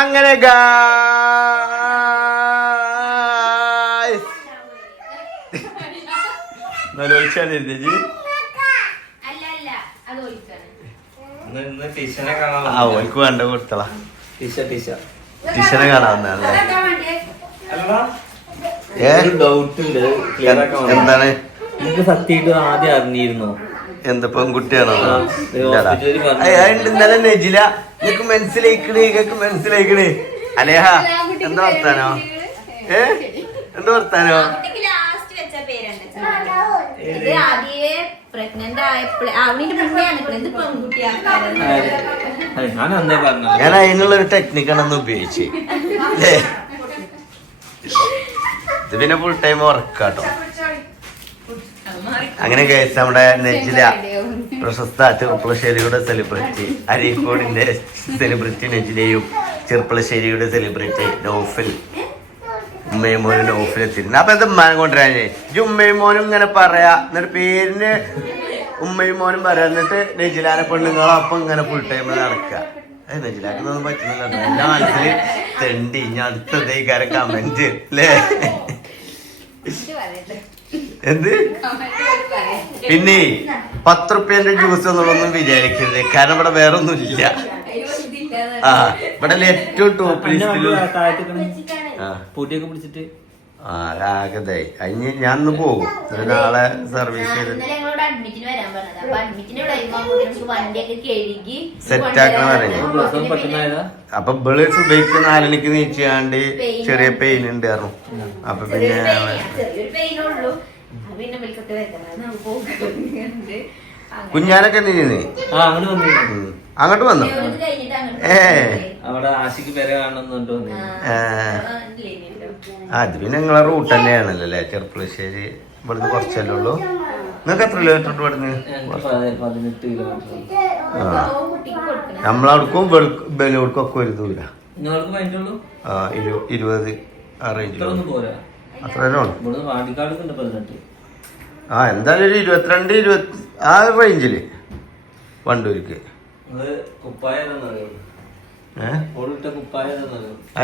അങ്ങനെ ആ ഓൽക്ക് വേണ്ട കൊടുത്തള. ടീച്ചർ ടീച്ചറെ ക്ലിയർ എന്താണ്? സത്യമായിട്ട് ആദ്യം അറിഞ്ഞിരുന്നു? എന്താ പെൺകുട്ടിയാണോ. ഇന്നലെ നെജില? നിനക്ക് മനസ്സിലായിക്കണേ നിനക്ക് മനസ്സിലായിക്കണേ. അലേഹ എന്താ വർത്താനോ? ഏ? എന്താ വർത്താനോ? ഞാൻ അതിനുള്ള ഒരു ടെക്നിക്കാണ് അന്ന് ഉപയോഗിച്ച്. ഇത് പിന്നെ ഫുൾ ടൈം ഉറക്കാട്ടോ അങ്ങനെ കേസ് നമ്മുടെ നെജില പ്രശസ്ത ചെറുപ്പളശ്ശേരിയുടെ സെലിബ്രിറ്റി അരീക്കോടിന്റെ സെലിബ്രിറ്റി നെജിലയും ചെറുപ്പളശ്ശേരിയുടെ സെലിബ്രിറ്റി നോഫിൽ. ഉമ്മയും മോനും നോഫിൽ എത്തിയിരുന്നു അപ്പൊ എന്താ ഉമ്മാനെ കൊണ്ടുവരാനേ ഇജ്ജ് ഉമ്മയും മോനും ഇങ്ങനെ പറയാ. എന്നിട്ട് പേരിന് ഉമ്മയും മോനും പറയാ. എന്നിട്ട് നെജിലാനെ പെണ്ണുങ്ങളോ അപ്പൊ ഇങ്ങനെ ഫുൾ ടൈം നടക്കുക നെജിലാക്കുന്നൊന്നും പറ്റുന്നില്ല. എന്റെ മനസ്സിൽ തെണ്ടി. ഇനി അടുത്തതേക്കാരെ കമന്റ് അല്ലേ? എന്ത്? പിന്നെ പത്ത് റുപ്യന്റെ ജ്യൂസ് എന്നുള്ളതൊന്നും വിചാരിക്കരുത്. കാരണം ഇവിടെ വേറെ ഒന്നും ഇല്ല ആ. ഇവിടെ ഏറ്റവും ടോപ്പ് ലിസ്റ്റിൽ ആകതായി അതിന് ഞാൻ ഒന്ന് പോകും. ഒരു നാളെ സർവീസ് സെറ്റ് ആക്കണം പറഞ്ഞു. അപ്പൊ ഇവൾ സുബൈക്ക് നാലണിക്ക് നീച്ചാണ്ട് ചെറിയ പെയിൻ ഉണ്ടായിരുന്നു അപ്പൊ പിന്നെ പിന്നെ വിളിക്കത്തെ വരുന്നത് നമുക്ക് പോകുന്നുണ്ട് കുഞ്ഞാനൊക്കെ ആ അങ്ങോട്ട് വന്നിരുന്നു അങ്ങോട്ട് വന്നോ? കഴിഞ്ഞിട്ട് അങ്ങോട്ട് ഏ. അവിടെ ആശിക്ക് പേരെ കാണുന്നുണ്ട് വന്നിരുന്നു ആ. അത് പിന്നെ നിങ്ങളെ റൂട്ട് തന്നെയാണല്ലോ അല്ലേ? ചെറുപ്പുളശ്ശേരി ഇവിടുന്ന് കുറച്ചല്ലേ ഉള്ളൂ. നിങ്ങൾക്ക് എത്ര കിലോമീറ്റർ ഇവിടുന്ന്? പതിനെട്ട് കിലോമീറ്റർ നമ്മളവിടക്കും ബലൂർക്കും ഒക്കെ ഒരു ദൂര. ഇരുപത് ആ റേഞ്ചിൽ അത്ര തന്നെ ഉണ്ട് ആ എന്തായാലും ഒരു ഇരുപത്തിരണ്ട് ഇരുപത്തി ആ റേഞ്ചിൽ വണ്ടൂർക്ക്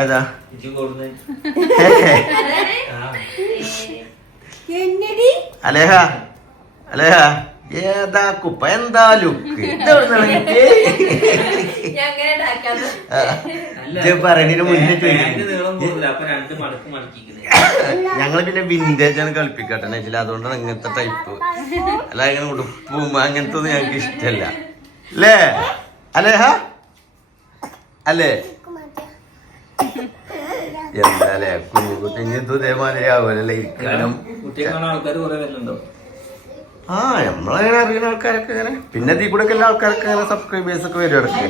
ഏതാ അലേഹ അലേഹ ഏതാ കുപ്പ എന്താ ലുക്ക്? പറയണതിന് ഞങ്ങൾ പിന്നെ വിന്റേജ് ആണ് കളിപ്പിക്കട്ടെ അതുകൊണ്ടാണ് ഇങ്ങനത്തെ ടൈപ്പ് അല്ല ഇങ്ങനെ ഉടുപ്പും അങ്ങനത്തെ ഒന്നും ഞങ്ങൾക്ക് ഇഷ്ടല്ല. അല്ലേ? അല്ലേ എന്താലേ അല്ലേ? ഇനി ഇത് ഇതേമാതിരി ആവുമല്ലേ ഇരിക്കാനും ആ നമ്മളങ്ങനെ അറിയുന്ന ആൾക്കാരൊക്കെ ഇങ്ങനെ. പിന്നെ ഇതിൽ കൂടെ എല്ലാ ആൾക്കാരൊക്കെ ഇങ്ങനെ സബ്സ്ക്രൈബേഴ്സ് ഒക്കെ വരും ഇടയ്ക്ക്.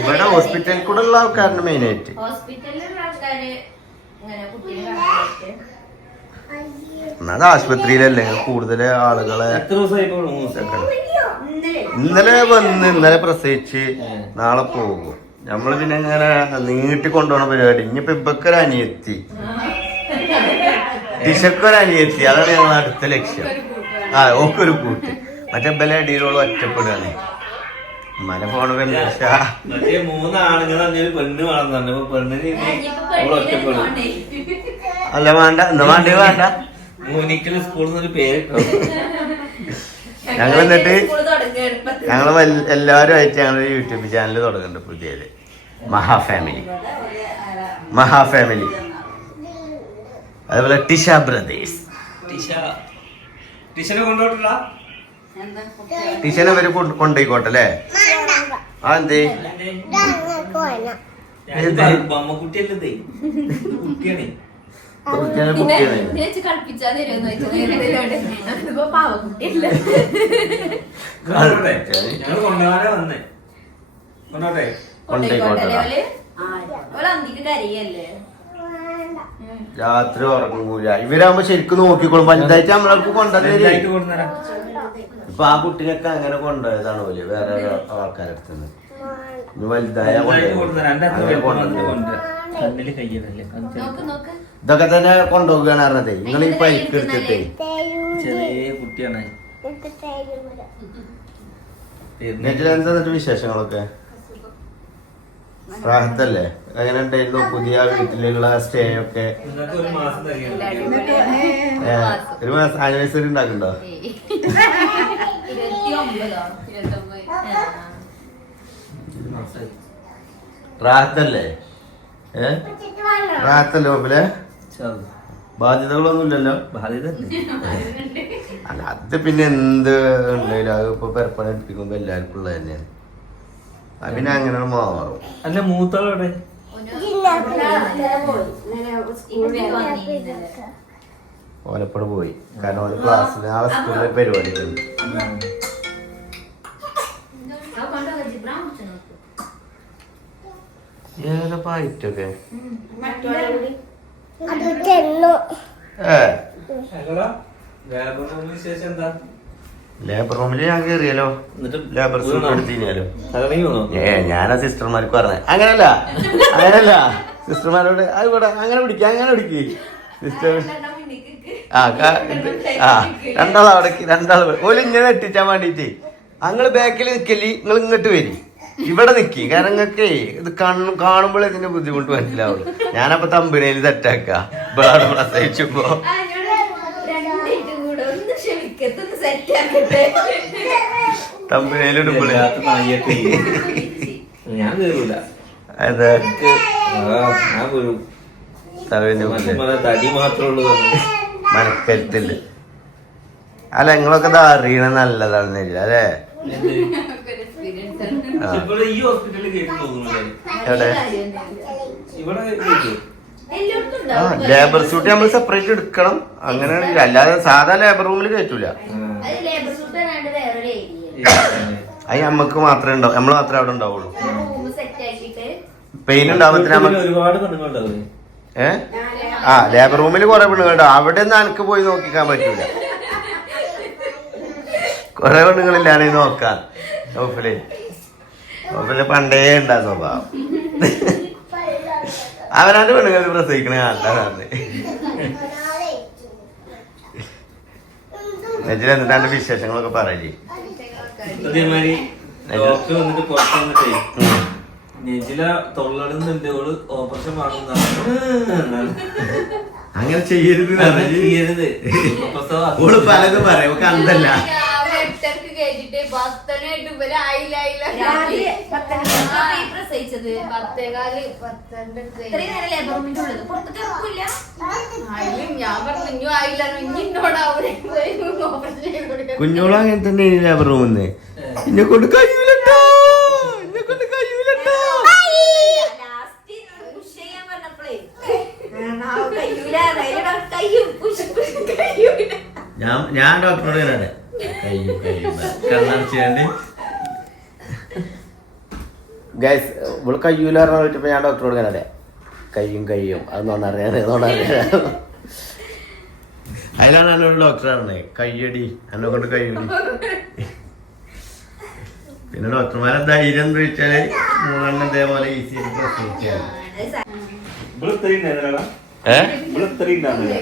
ഇവിടെ ഹോസ്പിറ്റലിൽ കൂടെ ഉള്ള ആൾക്കാരാണ് മെയിൻ ആയിട്ട്. ഹോസ്പിറ്റലിലുള്ള ആൾക്കാര് ഇങ്ങനെ കുട്ടീനെ കാണാനായിട്ട്. എന്നാൽ ആശുപത്രിയിലല്ലേ? കൂടുതൽ ആളുകളെ ഇന്നലെ. വന്ന് ഇന്നലെ പ്രസവിച്ച് നാളെ പോകും. നമ്മൾ പിന്നെ ഇങ്ങനെ നീട്ടി കൊണ്ടുപോണ പരിപാടി. ഇനിയിപ്പോ ഇപ്പൊക്കൊരു അനിയെത്തി. ദിശക്കൊരു അനിയെത്തി. അതാണ് ഞങ്ങളുടെ അടുത്ത ലക്ഷ്യം. ആ ഓക്കൊരു കൂട്ട്. മറ്റേ ബലടിയിലുള്ള ഒറ്റപ്പെടുകയാണ്. മല പോണ മറ്റേ മൂന്ന് ആണുങ്ങൾ അങ്ങനെ പെണ്ണ് വളർന്നു അപ്പൊ പെണ്ണിന് ഒറ്റപ്പെടും. അല്ല വേണ്ട. എന്താ വേണ്ടേ വേണ്ട. മൂനിക്കൽ സ്കൂളിൽ നിന്ന് ഒരു പേര് ഇട്ടോ. ഞങ്ങൾ എന്നിട്ട് ഞങ്ങൾ എല്ലാവരും ആയിട്ട് ഞങ്ങൾ യൂട്യൂബ് ചാനൽ തുടങ്ങുന്നുണ്ട് പുതിയത് മഹാഫാമിലി മഹാഫാമിലി അതേപോലെ ഫാമിലി അതുപോലെ ടിഷ ബ്രദേഴ്സ് ടിഷ. ടിഷനെ കൊണ്ടോട്ടില്ല ടിഷനെ വരെ കൊണ്ട് കൊണ്ടുപോയിക്കോട്ടെ അല്ലേ പാവക്കുട്ടിയല്ല കൊണ്ടോട്ടെ കൊണ്ടോട്ടെ കരയല്ലേ? രാത്രി ഉറങ്ങൂല. ഇവരാകുമ്പോ ശരിക്കും നോക്കിക്കോളും. പഞ്ചായത്ത് നമ്മളർക്ക് കൊണ്ടുവന്നേരി ഇപ്പൊ ആ കുട്ടിനൊക്കെ അങ്ങനെ കൊണ്ടുപോയതാണ് ഓൽ. വേറെ വലുതായ അങ്ങനെ അടുത്ത് നോക്ക് നോക്ക്. ഇതൊക്കെ തന്നെ കൊണ്ടുപോകുകയാണ് പറഞ്ഞതേ. നിങ്ങൾ ഈ പൈക്ക് എടുത്തിട്ടേ. ചെറിയ കുട്ടിയാണ്. നെറ്റിൽ എന്താ എന്നിട്ട് വിശേഷങ്ങളൊക്കെ? റാഹത്തല്ലേ എങ്ങനെ ഉണ്ടായിരുന്നു പുതിയ വീട്ടിലുള്ള സ്റ്റേ ഒക്കെ? നിങ്ങൾക്ക് ഒരു മാസം ആനിവേഴ്സറി ഉണ്ടാക്കണ്ടോ? റാഹത്തല്ലേ ഏ? റാഹത്തല്ലേ മൊബിലെ ബാധ്യതകളൊന്നുമില്ലല്ലോ? ബാധ്യത അല്ല അത് പിന്നെ എന്ത് ഉണ്ടെങ്കിലും അത് ഇപ്പൊ പെരപ്പണി എടുപ്പിക്കുമ്പോ എല്ലാവർക്കും ഉള്ളത് തന്നെയാണ്. പിന്നെ അങ്ങനെ മാറും. അല്ല മൂത്തോടെ ഓലപ്പട് പോയി. കാരണം ഓല ക്ലാസ്സിൽ നാളെ സ്കൂളിലെ പരിപാടി ഏതൊക്കെ ഏ? എന്താ? ലേബർ റൂമിൽ ഞാൻ കയറിയാലോ എന്നിട്ട് ലേബർ സൂട്ട് ഏ ഞാനാ സിസ്റ്റർമാർക്ക് പറഞ്ഞ. അങ്ങനല്ല. അങ്ങനല്ല. സിസ്റ്റർമാരോട് അത് ഇവിടെ അങ്ങനെ പിടിക്കുക അങ്ങനെ പിടിക്ക്. സിസ്റ്റർ ആ രണ്ടാൾ അവിടെ രണ്ടാൾ ഓൽ ഇങ്ങനെ എത്തിച്ചാൻ വേണ്ടിട്ട്. അങ്ങൾ ബാക്കിൽ നിൽക്കൽ നിങ്ങൾ ഇങ്ങോട്ട് വരി. ഇവിടെ നിക്കി. കാരണം നിങ്ങൾക്ക് ഇത് കണ്ണു കാണുമ്പോൾ ഇതിന്റെ ബുദ്ധിമുട്ട് മനസ്സിലാവുള്ളൂ. ഞാനപ്പോ തമ്പിനയിൽ സെറ്റാക്ക ഇവിടെ പ്രസവിച്ചുമ്പോ. തമ്പിനയിൽ സെറ്റ് ആക്കട്ടെ. ഞാൻ അതെ. തടി മാത്രമേ. മനക്കരുത്തില്ല. അല്ല നിങ്ങളൊക്കെ ഇത് അറിയണ നല്ലതാണ് അല്ലേ? എവിടെ? ആ ലേബർ സ്യൂട്ട് നമ്മൾ സെപ്പറേറ്റ് എടുക്കണം. അങ്ങനെയാണെങ്കിൽ അല്ലാതെ സാധാ ലേബർ റൂമിൽ കയറ്റൂല. അത് നമുക്ക് മാത്രമേ ഉണ്ടാവും നമ്മൾ മാത്രമേ അവിടെ ഉണ്ടാവുള്ളൂ. റൂം സെറ്റ് ആക്കിയിട്ട് പെയിൻ പെണ്ണുങ്ങളുണ്ടാവും ഏ? ആ ലേബർ റൂമിൽ കുറെ പെണ്ണുങ്ങളുണ്ട്. അവിടെ നിന്ന് എനിക്ക് പോയി നോക്കിക്കാൻ പറ്റൂല. കുറെ പെണ്ണുങ്ങളില്ലാതെ നോക്കാൻ ഓഫിലെ ഓഫിലെ പണ്ടേ ഉണ്ടാ സ്വഭാവം. അവനാണ്ട് പെണ്ണുങ്ങൾ പ്രസവിക്കണ ആൾക്കാരാണ്. നെജിൽ എന്നിട്ടാണ്ട് വിശേഷങ്ങളൊക്കെ പറയല്ലേ? അതേമാതിരി ഡോക്ടർ വന്നിട്ട് പുറത്ത് വന്നിട്ടേ നെഞ്ചില തൊള്ളടുന്നുണ്ട്. ഓൾ ഓപ്പറേഷൻ അങ്ങനെ ചെയ്യരുത് ഓൾ പലതും പറയും. കണ്ടല്ല പത്തനായിട്ട് ഇവർ ആയില്ല. ആയില്ല പ്രസവിച്ചത് പത്തേകാൽ. പന്ത്രണ്ട് ഇത്രയും നേരം ലേബർ റൂമിന്റെ ഉള്ളത് പുറത്തേക്ക് ഇറക്കില്ല ആയില്ല ഞാൻ പറഞ്ഞു ഇഞ്ഞും ആയില്ല കൊടുക്കാൻ കുഞ്ഞോളും അങ്ങനെ തന്നെ ലേബർ റൂമിന്ന് എന്നെ കൊണ്ട് കഴിയൂലട്ടോ. എന്നെ കൊണ്ട് കഴിയൂലട്ടോ. ഞാൻ ഞാൻ ഡോക്ടറോട് പറയാതെ കഴിയും കഴിയും കണ്ണടച്ചാണ്ട് ഗൈസ് ഇവൾ കയ്യൂല പറഞ്ഞ പറ്റിയപ്പോ ഞാൻ ഡോക്ടറോട് പറയാതെ കഴിയും കഴിയും അത് നോണറിയാതെ നോണറിയാതെ അതിലാണ് എന്നോട് ഡോക്ടർ പറഞ്ഞത് കയ്യടി. എന്നെ കൊണ്ട് കയ്യടി. പിന്നെ ഡോക്ടർമാരെ ധൈര്യം ചോദിച്ചാൽ മൂന്നെണ്ണം ഇതേപോലെ ഈസി പ്രസവിച്ചാണ് ഇവിടെ ഇത്രയും ഉണ്ടായിരുന്നടാ ഏ? ഇവിടെ ഇത്രയും ഉണ്ടായിരുന്നില്ല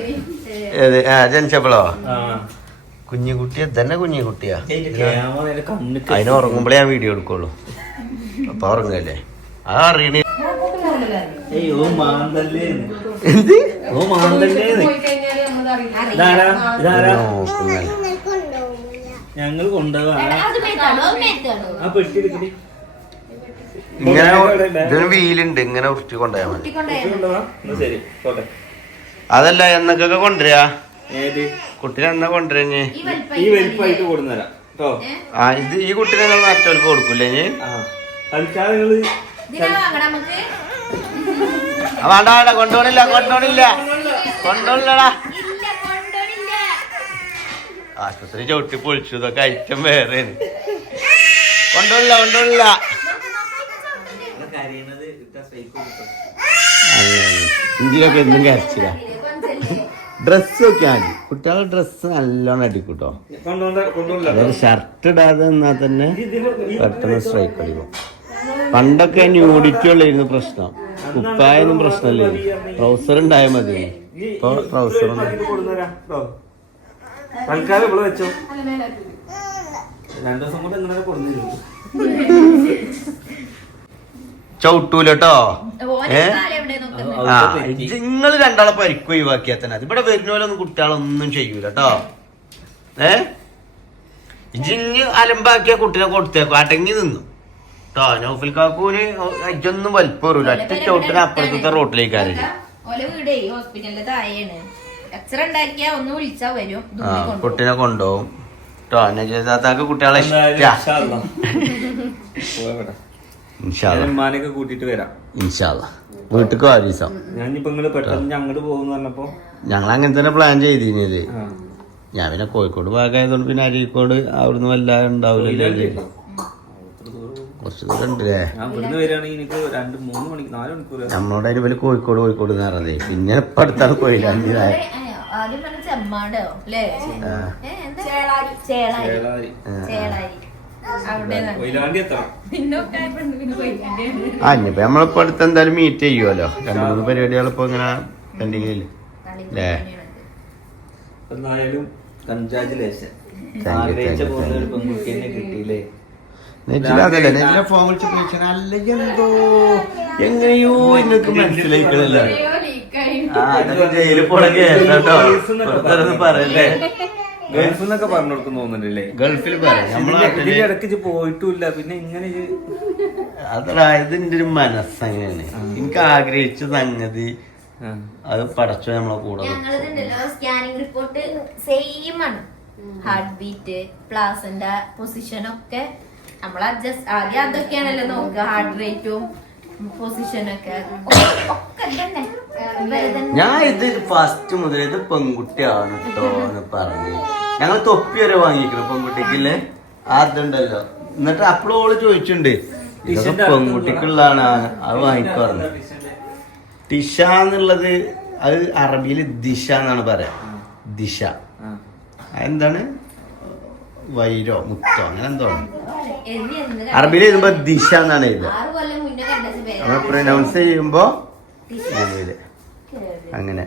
ഏത്? ആ ജനിച്ചപ്പോഴോ? ആ. കുഞ്ഞു കുട്ടിയെ തന്നെ കുഞ്ഞു കുട്ടിയാ അതിന്റെ ക്യാമറ അതിന്റെ കണ്ണിക്ക് അതിന് ഉറങ്ങുമ്പോഴേ ഞാൻ വീഡിയോ എടുക്കുള്ളൂ. അപ്പൊ ഉറങ്ങല്ലേ ആ അറിയണേ. ഓ മാന്തല്ലേ എന്ത്? ഓ. ഞങ്ങൾ കൊണ്ടുപോകാം അത് മേത്താണോ? അത് മേത്താണോ? ആ പെട്ടി എടുക്കടി ഇങ്ങനെ ഇതിന് വീലുണ്ട്. ഇങ്ങനെ ഉരുട്ടി കൊണ്ടുപോയാൽ മതി. അതല്ല എന്നൊക്കെ കൊണ്ടുവരാ? കുട്ടിനെ എന്നാ കൊണ്ടുവരഞ്ഞ് ആ ഇത് ഈ കുട്ടിനെ നിങ്ങൾ മറ്റവർക്ക് കൊടുക്കൂലേ തൽക്കാലം നിങ്ങൾ വേണ്ട വേണ്ട കൊണ്ടോണില്ല കൊണ്ടോണില്ല കൊണ്ടോണില്ലടാ ആശുപത്രി ചവിട്ടി പൊളിച്ചു ഇതൊക്കെ ഐറ്റം വേറെ കൊണ്ടോണില്ല കൊണ്ടോണില്ല ഇന്ത്യയിലൊക്കെ എന്നും കരച്ചില്ല ഡ്രസ് ഡ്രസ്സ് ഒക്കെ ആണ് കുട്ടികളുടെ ഡ്രസ്സ് നല്ലോണം അടിക്കൂട്ടോ. അതായത് ഷർട്ട് ഇടാതെ നിന്നാൽ തന്നെ പെട്ടെന്ന് സ്ട്രൈക്ക് അടിക്കും. പണ്ടൊക്കെ ന്യൂഡിറ്റി ഉള്ളായിരുന്നു പ്രശ്നം. കുപ്പായൊന്നും പ്രശ്നമില്ലായിരുന്നു ട്രൗസർ ഉണ്ടായ മതി. ഇപ്പൊ ട്രൗസർ തൽക്കാലം ഇവിടെ വെച്ചോ. രണ്ടു ദിവസം കൊണ്ട് കൊടുന്നിരുന്നു ആ നിങ്ങൾ രണ്ടാളെ പരിക്ക് ഒഴിവാക്കിയാൽ തന്നെ. അത് ഇവിടെ ഒന്നും കുട്ടികളൊന്നും ചെയ്യൂല കേട്ടോ ഏ ഇജിഞ്ഞ് അലമ്പാക്കിയ കുട്ടിനെ കൊടുത്തേക്കും. അടങ്ങി നിന്നു. കേട്ടോ നൗഫിൽ കാക്കൂന് വലിപ്പം വലിപ്പറൂല. ഒറ്റ ചവിട്ടിന് അപ്പുറത്തെ റോട്ടിലേക്കാരില്ല ഓലെ വീടേ ഹോസ്പിറ്റലിന്റെ താഴെയാണ്. എക്സ്റേ ഉണ്ടാക്കിയാ ഒന്ന് വിളിച്ചാ വരും. ആ. കുട്ടിനെ കൊണ്ടുപോകും കേട്ടോ കുട്ടികളെ ഇഷ്ടാ ഇൻഷാ അല്ലാ. കൂട്ടിട്ട് വരാം. ഇൻഷാല്ല വീട്ടിക്ക് ആ ദിവസം ഞാനിപ്പോ നിങ്ങൾ പെട്ടെന്ന് അങ്ങോട്ട് പോകുന്ന പറഞ്ഞപ്പോ ഞങ്ങൾ അങ്ങനെ തന്നെ പ്ലാൻ ചെയ്തിരുന്നത് ആ. ഞാൻ പിന്നെ കോഴിക്കോട് ഭാഗമായതുകൊണ്ട് പിന്നെ അരീക്കോട് അവിടുന്ന് വല്ലാതെ ഉണ്ടാവില്ല കുറച്ച് ദൂരം ഉണ്ട് അല്ലേ ഞാൻ ഇവിടുന്ന് വരികയാണെങ്കിൽ എനിക്ക് രണ്ട് മൂന്ന് മണിക്ക് നാല് മണിക്കൂർ നമ്മളോട് അതിന് വലിയ കോഴിക്കോട് കോഴിക്കോട് എന്ന് പറഞ്ഞത്. പിന്നെ ഇപ്പൊ അടുത്താണ് കൊയിലാണ്ടി ആദ്യം പറഞ്ഞ ചെമ്മാടോ അല്ലേ. ആ. ഇനിയിപ്പോ നമ്മളിപ്പോ അടുത്ത് എന്തായാലും മീറ്റ് ചെയ്യുമല്ലോ രണ്ടു മൂന്ന് പരിപാടികൾ ഇപ്പൊ ഇങ്ങനെ പെൻഡിങ്ങിൽ അല്ലേ. എന്നായാലും കൺഗ്രാജുലേഷൻ ആഗ്രഹിച്ച പോലെ ഒരു പെൺകുട്ടി തന്നെ കിട്ടിയില്ലേ? നെജില അതല്ലേ നെജില ഫോൺ വിളിച്ച് ചോദിച്ചാൽ എന്തോ എങ്ങനെയോ നിങ്ങൾക്ക് മനസ്സിലായിക്കണല്ലോ. ആ അതൊക്കെ ജയിലിൽ പോണ കേട്ടോ. പുറത്തിറന്ന് പറയല്ലേ. ഗൾഫിൽ നിന്നൊക്കെ പറഞ്ഞു കൊടുക്കും തോന്നുന്നില്ലേ? ഗൾഫിൽ ഇടയ്ക്ക് പോയിട്ടില്ല. പിന്നെ ഇങ്ങനെ ഇജ്ജ് അതാ ഇതിന്റെ ഒരു മനസ്സങ്ങനെയാണ്. എനിക്ക് ആഗ്രഹിച്ച സംഗതി അത് പടച്ചു നമ്മളെ കൂടെ സ്കാനിങ് റിപ്പോർട്ട് സെയിം ആണ്. ഹാർട്ട് ബീറ്റ് പ്ലാസിന്റെ പൊസിഷൻ ഒക്കെ നമ്മൾ അഡ്ജസ്റ്റ് ആദ്യം അതൊക്കെയാണല്ലോ നോക്കുക. ഹാർട്ട് റേറ്റും പൊസിഷനൊക്കെ ഒക്കെ. തന്നെ തന്നെ. ഞാൻ ഇത് ഫസ്റ്റ് മുതൽ ഇത് പെൺകുട്ടിയാണ് കേട്ടോ എന്ന് പറഞ്ഞു. ഞങ്ങൾ തൊപ്പി വരെ വാങ്ങിക്കണം പെൺകുട്ടിക്കില്ലേ? ആദ്യണ്ടല്ലോ എന്നിട്ട് അപ്പോഴും ഓൾ ചോദിച്ചിട്ടുണ്ട് ഇതൊക്കെ പെൺകുട്ടിക്കുള്ളതാണ്. അത് വാങ്ങിക്കാറുണ്ട് ടിഷ എന്നുള്ളത് അത് അറബിയിൽ ദിശ എന്നാണ് പറയാ. ദിശ എന്താണ് വൈരോ മുത്തോ അങ്ങനെ എന്ത് അറബിയിൽ എഴുതുമ്പോ ദിശ എന്നാണ് എഴുതുക. പ്രൊനൗൺസ് ചെയ്യുമ്പോ അങ്ങനെ.